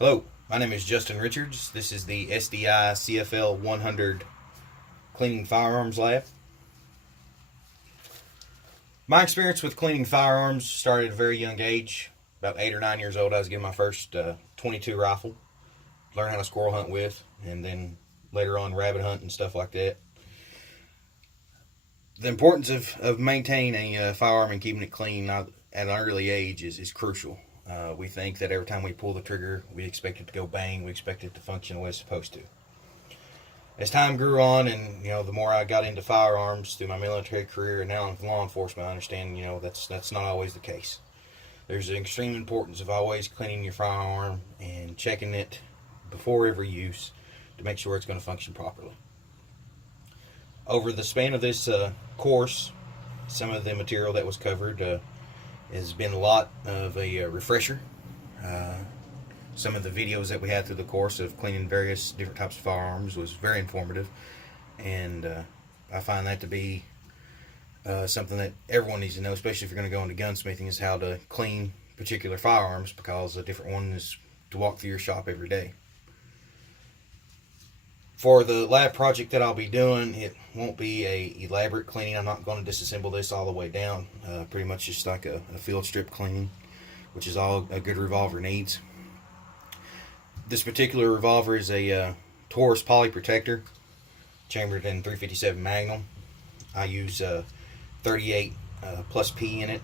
Hello, my name is Justin Richards. This is the SDI CFL 100 Cleaning Firearms Lab. My experience with cleaning firearms started at a very young age. About 8 or 9 years old, I was getting my first 22 rifle. Learned how to squirrel hunt with, and then later on rabbit hunt and stuff like that. The importance of maintaining a firearm and keeping it clean at an early age is crucial. We think that every time we pull the trigger, we expect it to go bang, we expect it to function the way it's supposed to. As time grew on, and the more I got into firearms through my military career and now in law enforcement, I understand that's not always the case. There's an extreme importance of always cleaning your firearm and checking it before every use to make sure it's going to function properly. Over the span of this course, some of the material that was covered has been a lot of a refresher. Some of the videos that we had through the course of cleaning various different types of firearms was very informative, and I find that to be something that everyone needs to know, especially if you're going to go into gunsmithing, is how to clean particular firearms, because a different one is to walk through your shop every day. For the lab project that I'll be doing, it won't be a elaborate cleaning. I'm not going to disassemble this all the way down. Pretty much just like a field strip cleaning, which is all a good revolver needs. This particular revolver is a Taurus poly protector, chambered in 357 Magnum. I use 38 plus P in it.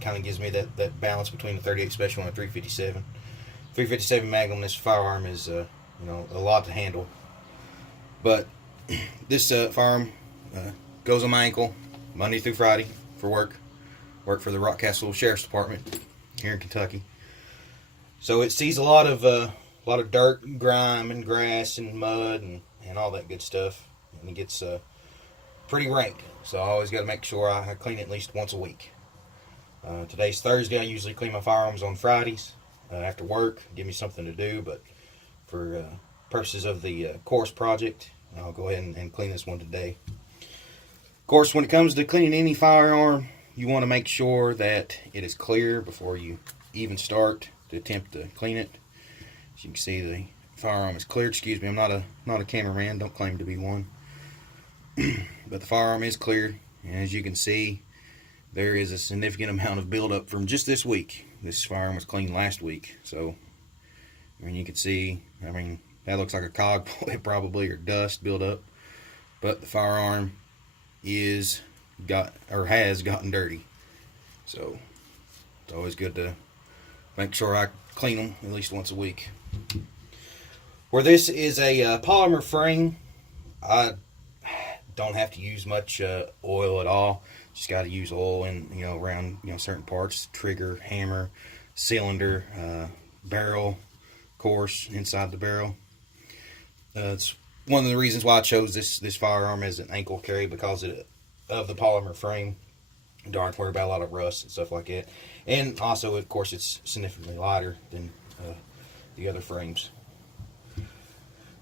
Kind of gives me that balance between the 38 Special and the 357. 357 Magnum, this firearm is a lot to handle. But this firearm goes on my ankle Monday through Friday for work. Work for the Rockcastle Sheriff's Department here in Kentucky. So it sees a lot of dirt and grime and grass and mud and all that good stuff. And it gets pretty rank. So I always got to make sure I clean it at least once a week. Today's Thursday. I usually clean my firearms on Fridays after work. Give me something to do. But for purposes of the course project, I'll go ahead and clean this one today. Of course, when it comes to cleaning any firearm, you want to make sure that it is clear before you even start to attempt to clean it. As you can see, the firearm is clear. Excuse me, I'm not a cameraman. Don't claim to be one. But the firearm is clear, and as you can see, there is a significant amount of buildup from just this week. This firearm was cleaned last week, so you can see. That looks like a cog probably, or dust buildup. But the firearm has gotten dirty. So it's always good to make sure I clean them at least once a week. Where this is a polymer frame, I don't have to use much oil at all. Just got to use oil around certain parts: trigger, hammer, cylinder, barrel, course inside the barrel. It's one of the reasons why I chose this firearm as an ankle carry, because of the polymer frame. Don't have to worry about a lot of rust and stuff like that. And also, of course, it's significantly lighter than the other frames.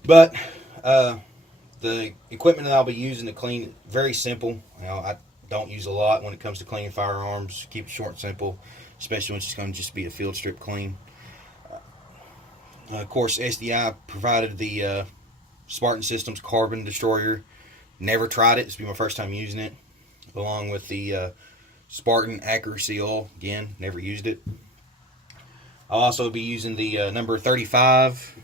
But the equipment that I'll be using to clean, very simple. I don't use a lot when it comes to cleaning firearms. Keep it short and simple, especially when it's going to just be a field strip clean. Of course, SDI provided the Spartan Systems Carbon Destroyer. Never tried it. This will be my first time using it. Along with the Spartan Accuracy Oil. Again, never used it. I'll also be using the number 35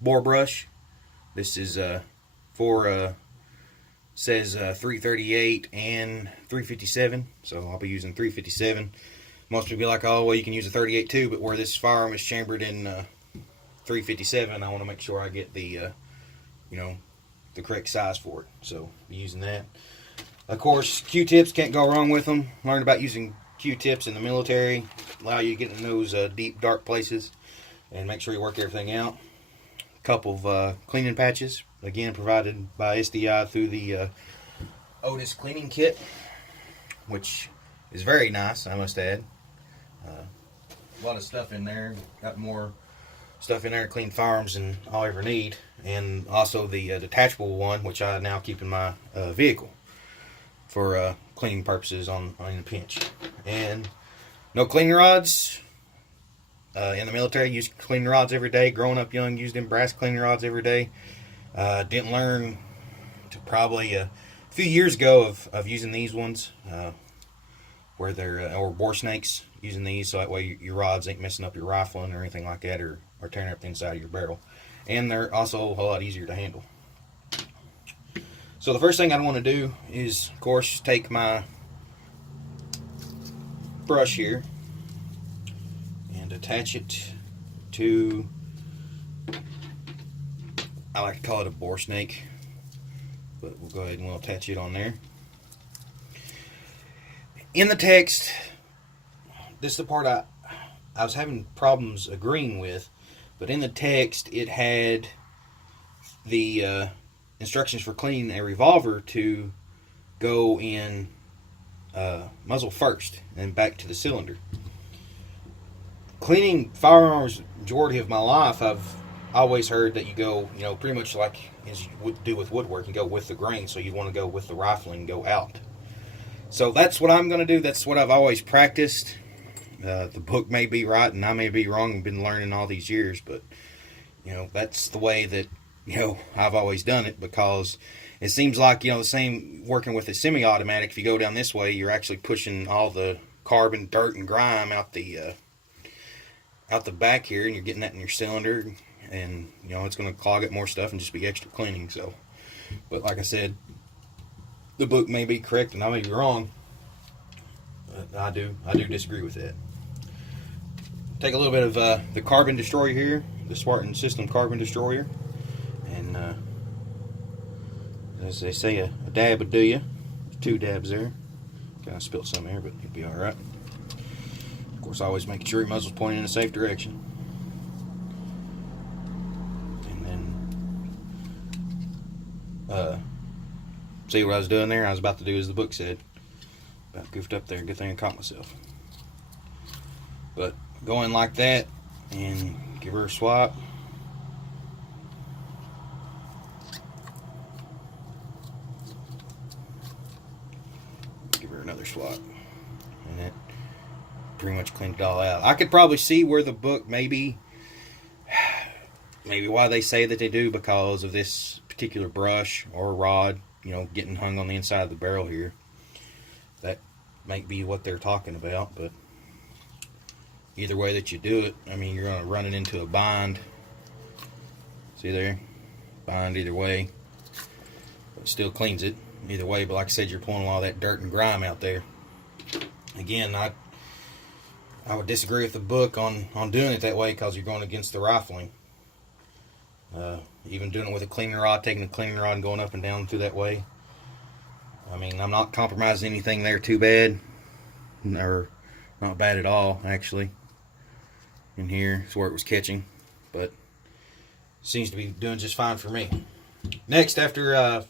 bore brush. This is says 338 and 357. So I'll be using 357. Most people be like, oh, well, you can use a 38 too, but where this firearm is chambered in 357, I want to make sure I get the correct size for it. So I'll be using that. Of course, Q-tips, can't go wrong with them. Learned about using Q-tips in the military. Allow you to get in those deep, dark places and make sure you work everything out. A couple of cleaning patches, again provided by SDI through the Otis cleaning kit, which is very nice, I must add. A lot of stuff in there. Got more stuff in there to clean firearms than I'll ever need. And also the detachable one, which I now keep in my vehicle for cleaning purposes on a pinch. And no cleaning rods. in the military, used cleaning rods every day. Growing up young, used them brass cleaning rods every day. Didn't learn to probably a few years ago of using these ones, where they're or bore snakes, using these so that way your rods ain't messing up your rifling or anything like that, or tearing up the inside of your barrel. And they're also a whole lot easier to handle. So the first thing I want to do is, of course, take my brush here and attach it to, I like to call it a bore snake, but we'll go ahead and we'll attach it on there. In the text, this is the part I was having problems agreeing with, but in the text it had the instructions for cleaning a revolver to go in muzzle first and back to the cylinder. Cleaning firearms, majority of my life, I've always heard that you go, pretty much like as you would do with woodwork, you go with the grain, so you want to go with the rifling, go out. So that's what I'm going to do. That's what I've always practiced. The book may be right and I may be wrong. I've been learning all these years, but that's the way that I've always done it, because it seems like the same working with a semi-automatic. If you go down this way, you're actually pushing all the carbon, dirt, and grime out the back here, and you're getting that in your cylinder, and it's going to clog up more stuff and just be extra cleaning. So, but like I said, the book may be correct and I may be wrong. But I do disagree with that. Take a little bit of the carbon destroyer here, the Spartan System carbon destroyer, and as they say, a dab would do you. 2 dabs there. Kind of spilled some there, but you'll be all right. Of course, always making sure your muzzle's pointing in a safe direction. And then, see what I was doing there? I was about to do as the book said. About goofed up there. Good thing I caught myself. But go in like that and give her a swap. Give her another swap. And that pretty much cleaned it all out. I could probably see where the book maybe why they say that they do, because of this particular brush or rod, getting hung on the inside of the barrel here. That might be what they're talking about, but either way that you do it, you're going to run it into a bind. See there? Bind either way. But it still cleans it either way, but like I said, you're pulling all that dirt and grime out there. Again, I would disagree with the book on doing it that way, because you're going against the rifling. Even doing it with a cleaning rod, taking the cleaning rod and going up and down through that way. I'm not compromising anything there too bad. Or not bad at all, actually. In here is where it was catching. But seems to be doing just fine for me. Next, after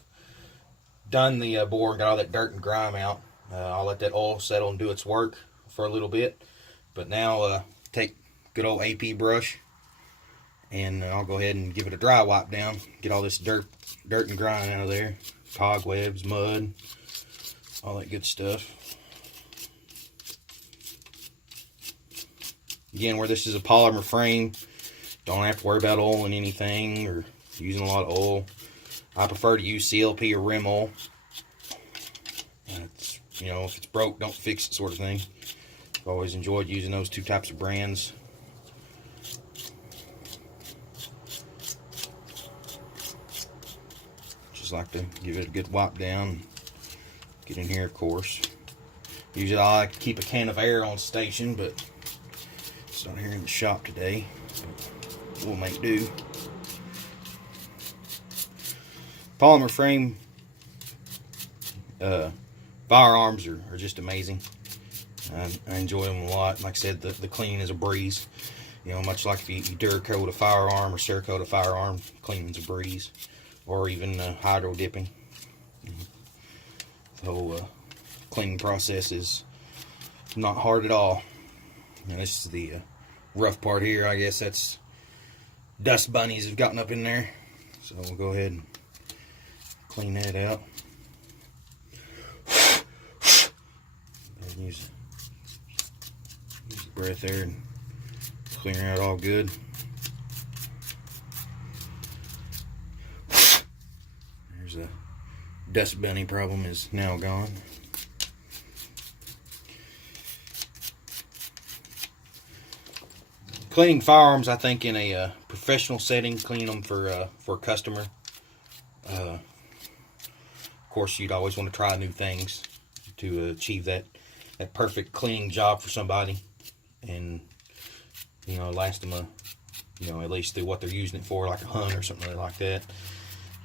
done the bore and got all that dirt and grime out, I'll let that oil settle and do its work for a little bit. But now take good old AP brush, and I'll go ahead and give it a dry wipe down. Get all this dirt and grime out of there. Cobwebs, mud, all that good stuff. Again, where this is a polymer frame, don't have to worry about oiling anything or using a lot of oil. I prefer to use CLP or rim oil. It's, if it's broke, don't fix it, sort of thing. I've always enjoyed using those 2 types of brands. Just like to give it a good wipe down. Get in here, of course. Usually I like to keep a can of air on station, but it's not here in the shop today. We'll make do. Polymer frame firearms are just amazing. I enjoy them a lot. Like I said, the cleaning is a breeze. Much like if you Duracoat a firearm or Cerakote a firearm, cleaning's a breeze. Or even hydro dipping. The whole cleaning process is not hard at all. And this is the rough part here. I guess that's dust bunnies have gotten up in there. So we'll go ahead and clean that out. Use the breath there and clear out all good. There's a dust bunny problem is now gone. Cleaning firearms, I think, in a professional setting, cleaning them for a customer. Of course, you'd always want to try new things to achieve that perfect cleaning job for somebody, and last them at least through what they're using it for, like a hunt or something like that.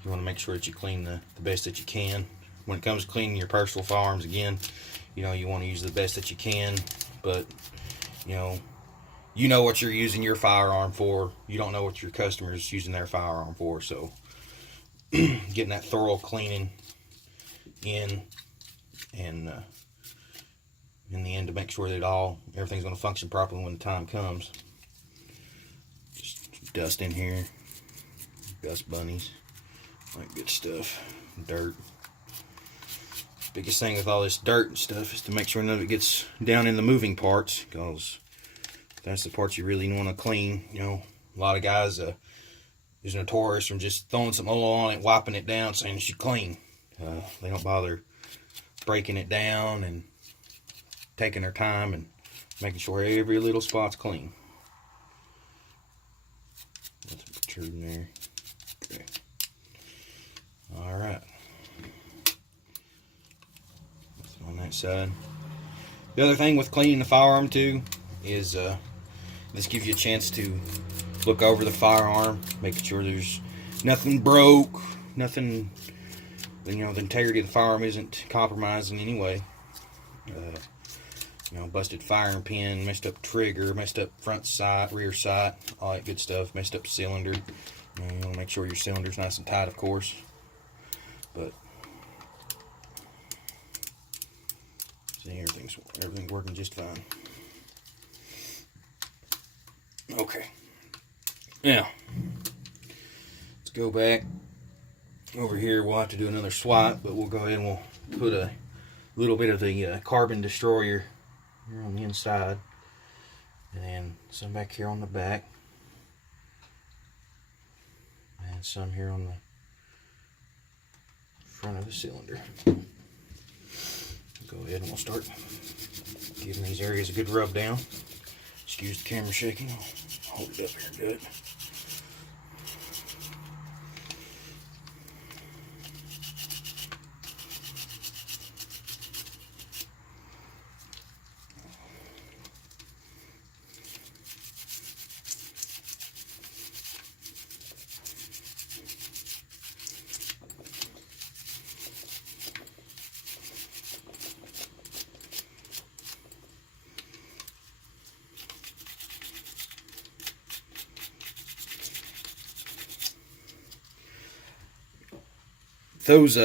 You want to make sure that you clean the best that you can. When it comes to cleaning your personal firearms, again, you want to use the best that you can, but you know what you're using your firearm for. You don't know what your customer's using their firearm for. So getting that thorough cleaning in, and in the end, to make sure that everything's going to function properly when the time comes. Just dust in here, dust bunnies, like good stuff, dirt. Biggest thing with all this dirt and stuff is to make sure none of it gets down in the moving parts, because that's the parts you really want to clean. A lot of guys is notorious from just throwing some oil on it, wiping it down, saying it should clean. They don't bother breaking it down and taking their time and making sure every little spot's clean. That's protruding there. Okay. All right. That's on that side. The other thing with cleaning the firearm too is this gives you a chance to look over the firearm, making sure there's nothing broke, nothing, the integrity of the firearm isn't compromised in any way. Busted firing pin, messed up trigger, messed up front sight, rear sight, all that good stuff, messed up cylinder. You want to make sure your cylinder's nice and tight, of course. But see, everything's working just fine. Okay, now let's go back over here. We'll have to do another swipe, but we'll go ahead and we'll put a little bit of the carbon destroyer here on the inside, and then some back here on the back, and some here on the front of the cylinder. Go ahead and we'll start giving these areas a good rub down. Excuse the camera shaking. I'll hold it up here good. Those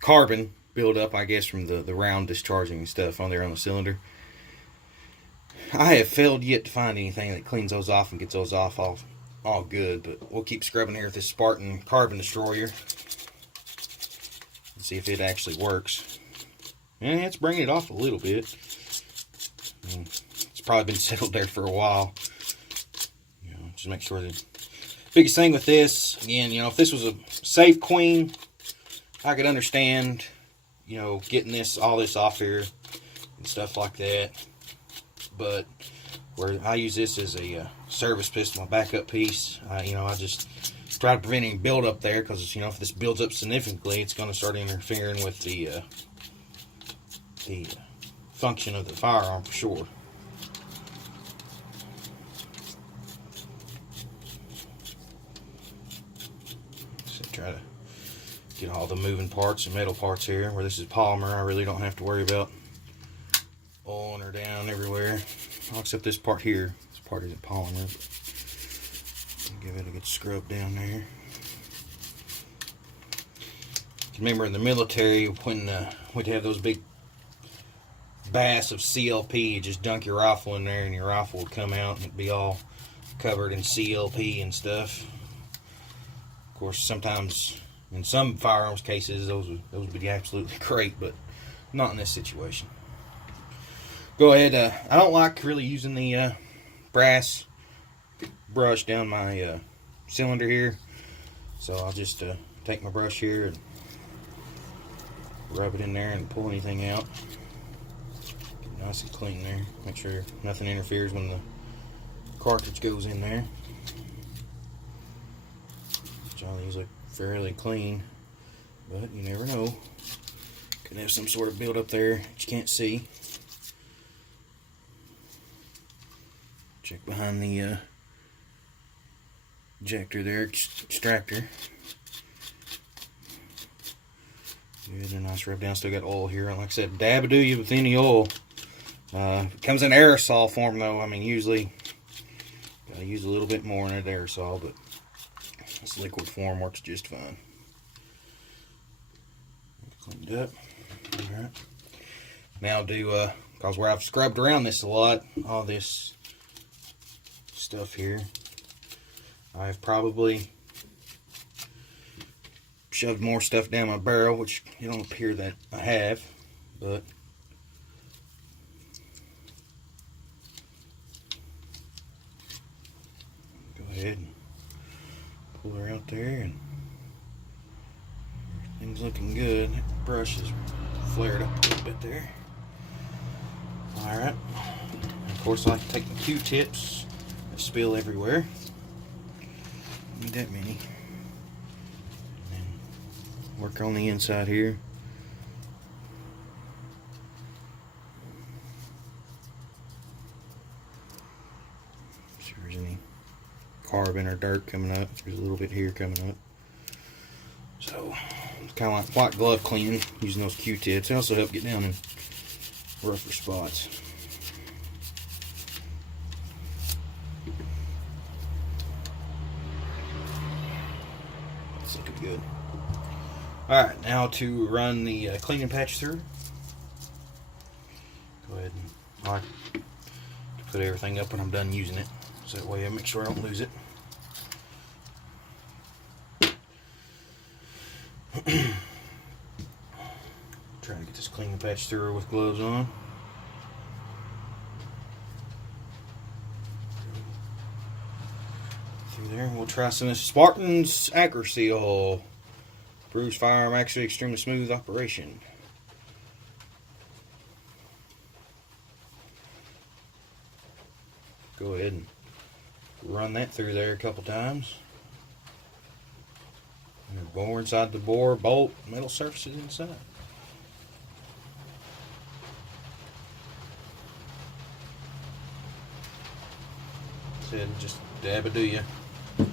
carbon build up, I guess, from the round discharging and stuff on there on the cylinder. I have failed yet to find anything that cleans those off and gets those off all good, but we'll keep scrubbing here with this Spartan carbon destroyer and see if it actually works. And it's bringing it off a little bit. It's probably been settled there for a while. Just make sure that. Biggest thing with this, again, if this was a safe queen, I could understand, getting all this off here and stuff like that. But where I use this as a service pistol, my backup piece, I just try to prevent any buildup there, because if this builds up significantly, it's going to start interfering with the function of the firearm for sure. Try to get all the moving parts and metal parts here. Where this is polymer, I really don't have to worry about oiling her down everywhere. Except this part here. This part isn't polymer. Give it a good scrub down there. Remember in the military when we'd have those big baths of CLP, you just dunk your rifle in there and your rifle would come out and it'd be all covered in CLP and stuff. Of course, sometimes in some firearms cases, those would be absolutely great, but not in this situation. go ahead. I don't like really using the brass brush down my cylinder here, so I'll just take my brush here and rub it in there and pull anything out. Get nice and clean there. Make sure nothing interferes when the cartridge goes in there. Which all these look fairly clean, but you never know. Could have some sort of build up there that you can't see. Check behind the ejector there, extractor. Good, a nice rub down. Still got oil here. Like I said, dab do you with any oil. It comes in aerosol form though. I mean, usually gotta use a little bit more in an aerosol, but this liquid form works just fine. Cleaned up. All right. Now do because where I've scrubbed around this a lot, all this stuff here, I've probably shoved more stuff down my barrel, which it don't appear that I have, but go ahead and pull her out there, and everything's looking good. That brush is flared up a little bit there. Alright, of course I like to take my Q-tips that spill everywhere. Need that many. Work on the inside here. See if there's any carbon or dirt coming up. There's a little bit here coming up. So it's kind of like white glove cleaning using those Q-tips. They also help get down in rougher spots. That's looking good. Alright, now to run the cleaning patch through. Go ahead and I like to put everything up when I'm done using it, so that way I make sure I don't lose it. Trying to get this cleaning patch through with gloves on. Through there, we'll try some of this Spartan's Accuracy Oil. Bruce firearm actually extremely smooth operation. Go ahead and run that through there a couple times. And bore inside the bore, bolt, metal surfaces inside. Said just dab it, do you? And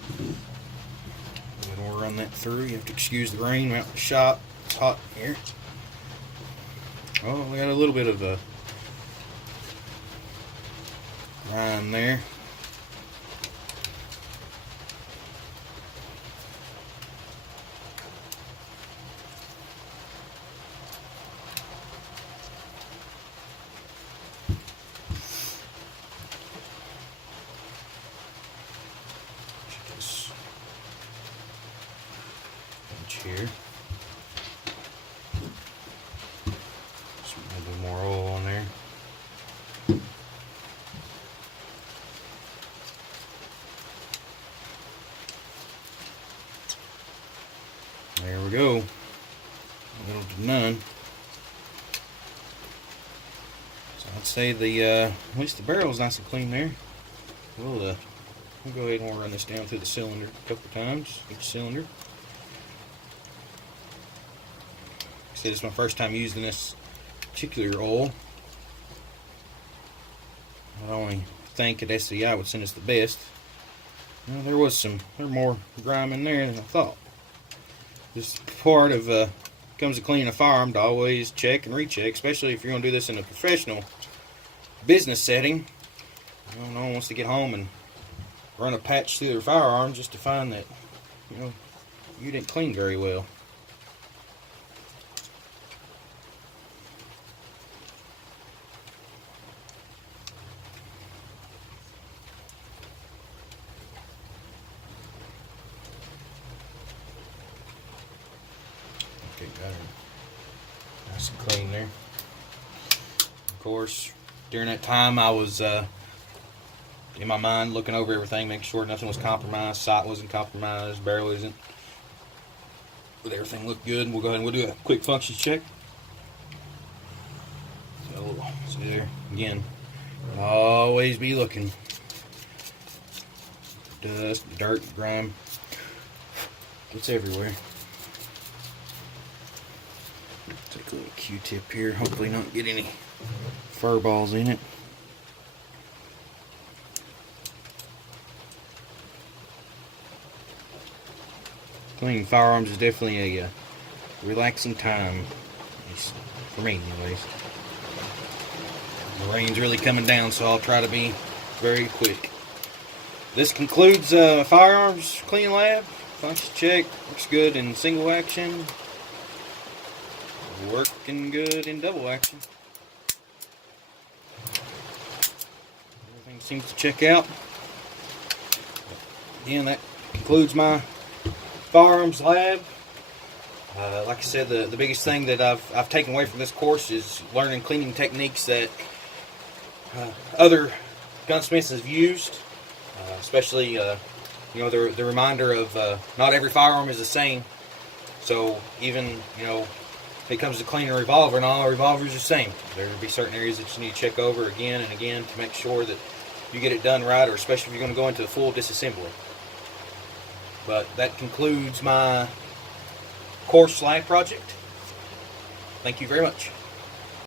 we'll run that through. You have to excuse the rain out in the shop. It's hot in here. Oh, we got a little bit of a rime there. Here. Just a little bit more oil on there. There we go. Little to none. So I'd say the at least the barrel is nice and clean there. We'll go ahead and we'll run this down through the cylinder a couple of times, each cylinder. This is my first time using this particular oil. I only think that SCI would send us the best. Well, there was more grime in there than I thought. This part of comes to cleaning a firearm to always check and recheck, especially if you're going to do this in a professional business setting. No one wants to get home and run a patch through their firearm just to find that you didn't clean very well. Okay, got her nice and clean there. Of course, During that time, I was in my mind looking over everything, making sure nothing was compromised, sight wasn't compromised, barrel isn't. But everything looked good. We'll go ahead and we'll do a quick functions check. So, see there again. Always be looking. Dust, dirt, grime. It's everywhere. Take a little Q-tip here. Hopefully not get any fur balls in it. Cleaning firearms is definitely a relaxing time, at least for me anyways. The rain's really coming down, so I'll try to be very quick. This concludes firearms cleaning lab. Function check, works good in single action, working good in double action. Everything seems to check out. Again, that concludes my firearms lab. Like I said, the biggest thing that I've taken away from this course is learning cleaning techniques that other gunsmiths have used, especially the reminder of not every firearm is the same. So even if it comes to cleaning a revolver, not all revolvers are the same. There will be certain areas that you need to check over again and again to make sure that you get it done right, or especially if you're going to go into a full disassembly. But that concludes my course lab project. Thank you very much.